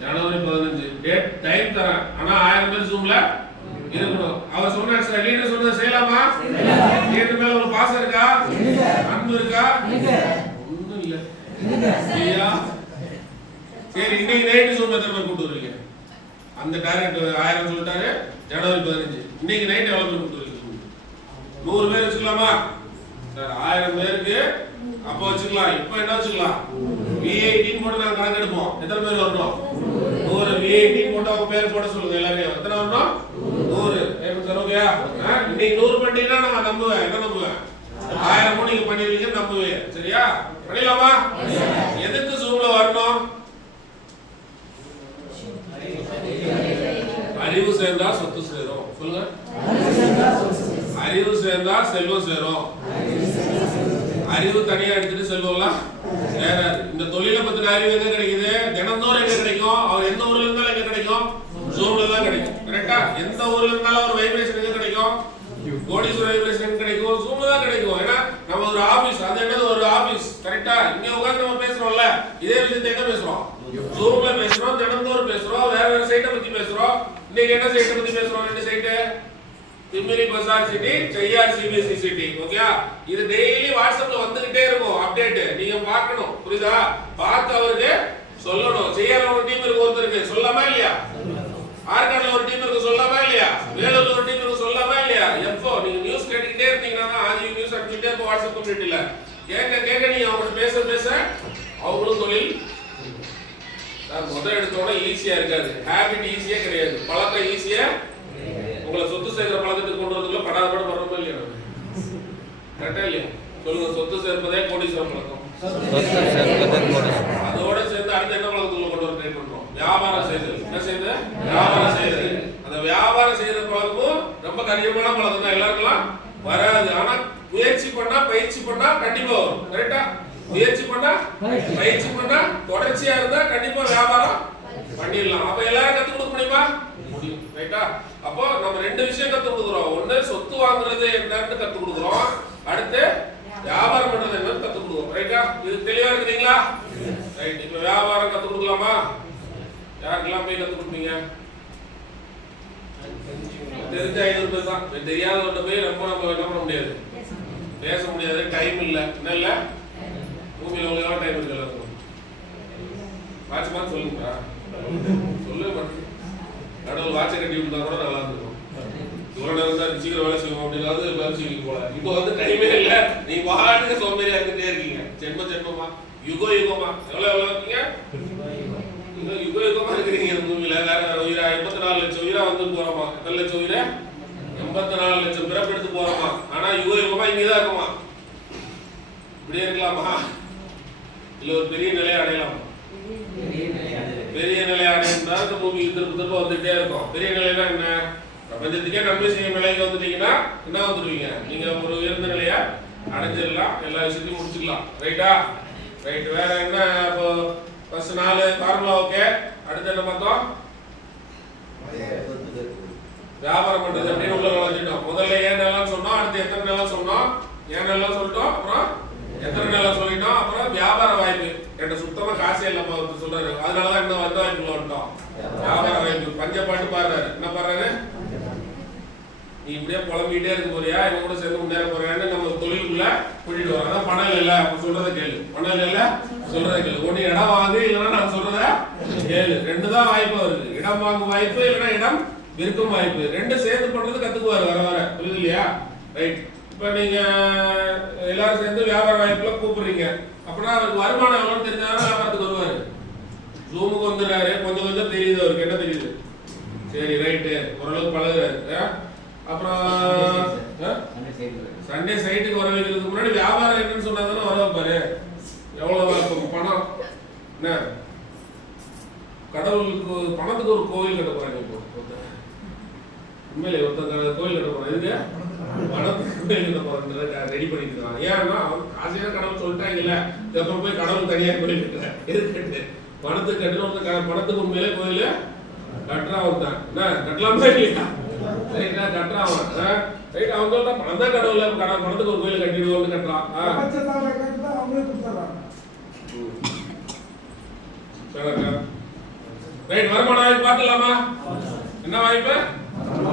ஜனவரி 15 date time தரேன். ஆனா 1000 பேர் ஜூம்ல இருக்கணும். அவர் சொன்னார் சார், லீடர் சொன்னதை செய்யலாமா? லீடர் மேல ஒரு பாசம் இருக்கா? அன்பு இருக்கா? ஒண்ணும் இல்ல. ஐயா சரி, இன்னைக்கு நைட் ஜூம் எத்தனை பேர் கூப்பிட்டு வரீங்க? அந்த டார்கெட் 1000 சொல்லிட்டாரு. ஜனவரி 15 இன்னைக்கு நைட் எவ்வளவு பேர் கூப்பிட்டு வரீங்க? 100 பேர் வச்சுக்கலாமா சார்? 1000 பேருக்கு அப்ப வச்சுக்கலாம். இப்ப என்ன வச்சுக்கலாம்? V18 போட்டு நாங்க கணக்கு எடுப்போம். எத்தனை பேர் வரணும்? 100. V18 போட்டு அவங்க பேர் போட சொல்லுங்க எல்லாரையும். எத்தனை வரணும்? 100. சார் ஓகேயா? இன்னைக்கு 100 பண்ணிட்டீங்கன்னா நான் நம்புவேன். என்ன நம்புவேன்? 1000 நீங்க பண்ணிருக்கீங்கன்னு நம்புவேன். சரியா? பண்ணிடலாமா? எதுக்கு ஜூம்ல வரணும்? அறிவு சேர்ந்தா சொத்து சேரும். சொல்லுங்க. அறிவு சேர்ந்தா செல்வம் சேரும். அறிவு தனியா எடுத்துட்டு செல்வம்லாம் சேராது. இந்த தொழிலை பத்தின அறிவு எங்க கிடைக்குது? தினந்தோறும் எங்க கிடைக்கும்? அவர் எந்த ஊர்ல இருந்தாலும் எங்க கிடைக்கும்? ஜூம்ல தான் கிடைக்கும். கரெக்டா? எந்த ஊர்ல இருந்தாலும் ஒரு வைப்ரேஷன் எங்க கிடைக்கும்? கோடீஸ்வரர் வைப்ரேஷன் கிடைக்கும். ஜூம்ல தான் கிடைக்கும். ஏன்னா நம்ம ஒரு ஆபீஸ், அது என்னது? ஒரு ஆபீஸ். கரெக்டா? இங்க உட்கார்ந்து நம்ம பேசுறோம்ல, இதே விஷயத்தை எங்க பேசுறோம்? ஜூம்ல பேசுறோம், தினந்தோறும் பேசுறோம், வேற வேற சைட்டை பத்தி பேசுறோம். இன்னைக்கு என்ன சைட்டை பத்தி பேசுறோம்? ரெண்டு சைட்டு, திமிரி பசார் சிட்டி, செய்யார் சிபிஎஸ்இ சிட்டி. ஓகேயா? இது டெய்லி வாட்ஸ்அப்ல வந்துகிட்டே இருக்கும் அப்டேட். நீங்க பார்க்கணும். புரியுதா? பார்த்து அவருக்கு சொல்லணும். செய்யார் ஒரு டீம் இருக்கு, ஒருத்தருக்கு சொல்லாமா இல்லையா? ஆர்காட்ல ஒரு டீம் இருக்கு, சொல்லாமா இல்லையா? வேலூர்ல ஒரு டீம் இருக்கு, சொல்லாமா இல்லையா? எப்போ நீங்க நியூஸ் கேட்டுக்கிட்டே இருந்தீங்கன்னா ஆதி நியூஸ் அனுப்பிட்டே இருப்போம் வாட்ஸ்அப் கம்யூனிட்டில. கேட்க நீங்க அவங்க பேச அவங்களும் தொழில் முதல் எடுத்தோட ஈஸியா இருக்காது. ஹேபிட் ஈஸியா கிடையாது. பழக்கம் ஈஸியா. உங்களை சொத்து சேர்க்கிற பழக்கத்துக்கு கொண்டு வரதுக்குள்ள படாத படம் வரணுமா இல்லையா? கரெக்டா இல்லையா? சொல்லுங்க. சொத்து சேர்ப்பதே கோடீஸ்வரம் பழக்கம். அதோட சேர்ந்து அடுத்து என்ன பழக்கத்துக்குள்ள கொண்டு வர ட்ரை பண்றோம்? வியாபாரம் செய்தல். என்ன செய்யுது? வியாபாரம் செய்தல். அந்த வியாபாரம் செய்யற பழக்கமும் ரொம்ப கடினமான பழக்கம் தான். எல்லாருக்கும் வராது. ஆனா முயற்சி பண்ணா, பயிற்சி பண்ணா கண்டிப்பா வரும். கரெக்டா? முயற்சி பண்ணா, பயிற்சி பண்ணா, தொடர்ச்சியா இருந்தா கண்டிப்பா வியாபாரம் பண்ணிடலாம். அப்ப எல்லாரும் கத்து கொடுக்க முடியுமா? முடியும். ரைட்டா? அப்போ நம்ம ரெண்டு விஷயம் கத்து கொடுக்குறோம். ஒண்ணு சொத்து வாங்குறது என்னன்னு கத்து கொடுக்குறோம். அடுத்து வியாபாரம் பண்றது என்னன்னு கத்து கொடுக்குறோம். ரைட்டா? இது தெளிவா இருக்குறீங்களா? ரைட். இப்ப வியாபாரம் கத்து கொடுக்கலாமா? யாருக்கெல்லாம் போய் கத்து கொடுப்பீங்க? தெரிஞ்ச 500 பேர் தான். தெரியாதவங்க போய் நம்ம என்ன பண்ண முடியாது, பேச முடியாது. டைம் இல்ல. என்ன இல்ல? பூமியில உள்ள டைம் இருக்கு. வாட்ச் பார்த்து சொல்லுங்க. சொல்ல மாட்டேன். கடவுள் வாட்சை கட்டி விட்டா கூட நல்லா இருக்கும். இவ்வளவு நேரம் தான் சீக்கிரம் வேலை செய்வோம் அப்படின்னாவது வேலை செய்வீங்க போல. இப்போ வந்து டைமே இல்ல. நீ பாட்டுக்கு சோம்பேறியா இருந்துட்டே இருக்கீங்க. ஜென்மமா யுகமா எவ்வளவு இருக்கீங்க? யுகமா இருக்கிறீங்க. பூமியில வேற உயிரா 84 லட்சம் உயிரா வந்து போறோமா? எத்தனை லட்சம் உயிர? 84 லட்சம் பிறப்பு எடுத்து போறோமா? ஆனா யுகமா இங்கதான் இருக்குமா? இப்படியே இருக்கலாமா? இல்ல ஒரு பெரிய நிலையை அடையலாமா? பெரிய நிலையை அடையணும்னா இந்த பூமிக்கு திரும்ப வந்துட்டே இருக்கும். பெரிய நிலைனா என்ன? பிரபஞ்சத்துக்கே நன்மை செய்யும் நிலைக்கு வந்துட்டீங்கன்னா என்ன வந்துடுவீங்க? நீங்க ஒரு உயர்ந்த நிலையா அடைஞ்சிடலாம். எல்லா விஷயத்தையும் முடிச்சுக்கலாம். ரைட்டா? ரைட். வேற என்ன? இப்போ ஃபர்ஸ்ட் 4 ஃபார்முலா ஓகே. அடுத்து என்ன பார்த்தோம்? வியாபாரம் பண்றது அப்படின்னு உள்ள நுழைஞ்சிட்டோம். முதல்ல ஏன் நிலம் சொன்னோம், அடுத்து எத்தனை நிலம் சொன்னோம், ஏன் நிலம் சொல்லிட்டோம், அப்புறம் எத்தனை நிலம் சொல்லிட்டோம், அப்புறம் வியாபார வாய்ப்பு. என்கிட்ட சுத்தமா காசே இல்லப்பா அவர் சொல்றாரு. அதனாலதான் என்ன வந்த வாய்ப்புல வந்துட்டோம். வியாபார வாய்ப்பு. பஞ்ச பாட்டு பாடுறாரு. என்ன பாடுறாரு? நீ இப்படியே புலம்பிக்கிட்டே இருக்க போறியா, இவங்க கூட சேர்ந்து முன்னேற போறியான்னு நம்ம தொழிலுக்குள்ள கூட்டிட்டு வரோம். அதான் பணம் இல்ல அப்ப சொல்றதை கேளு. பணம் இல்ல சொல்றதை கேளு. ஒண்ணு இடம் வாங்கு, இல்லைன்னா நான் சொல்றத கேளு. ரெண்டு தான் வாய்ப்பு வருது. இடம் வாங்கும் வாய்ப்பு, இல்லைன்னா இடம் விற்கும் வாய்ப்பு. ரெண்டு சேர்ந்து பண்றது கத்துக்குவாரு வர வர. புரியுது இல்லையா? ரைட். இப்ப நீங்க எல்லாரும் சேர்ந்து வியாபார வாய்ப்புல கூப்பிடுறீங்க அப்படின்னா அவருக்கு வருமானம் எவ்வளவு தெரிஞ்சாலும் வியாபாரத்துக்கு வருவாரு. ஜூமுக்கு வந்துடுறாரு. கொஞ்சம் தெரியுது அவருக்கு. என்ன தெரியுது? சரி ரைட்டு, ஓரளவுக்கு பழகுறாரு. அப்புறம் சண்டே சைட்டுக்கு வர வைக்கிறதுக்கு முன்னாடி வியாபாரம் என்னன்னு சொன்னாதானே வர வைப்பாரு. எவ்வளவு பணம்? என்ன கடவுளுக்கு பணத்துக்கு ஒரு கோவில் கட்ட போறாங்க. இப்போ உண்மையிலே ஒருத்தர் கோவில் கட்ட போறாங்க. இதுக்கு பணத்துக்கு கோவில் கட்ட போறாங்க ரெடி பண்ணிட்டு இருக்காங்க. ஏன்னா காசையா கடவுள் சொல்லிட்டாங்கல்ல, அப்புறம் போய் கடவுள் தனியா கோயில் கட்டுற எதுக்கு? பணத்துக்கு கட்டணும். பணத்துக்கு உண்மையிலே கோயில் கட்டுறான் தான். என்ன கட்டலாமா இல்லையா? ரைட்டா? கட்டுறான். ரைட். அவன் சொல்றான் பணம் தான் கடவுள், பணத்துக்கு ஒரு கோயில் கட்டிடுவோம்னு கட்டுறான். ரைட், வருமான வாய்ப்பு பார்த்துலாமா? என்ன வாய்ப்பு?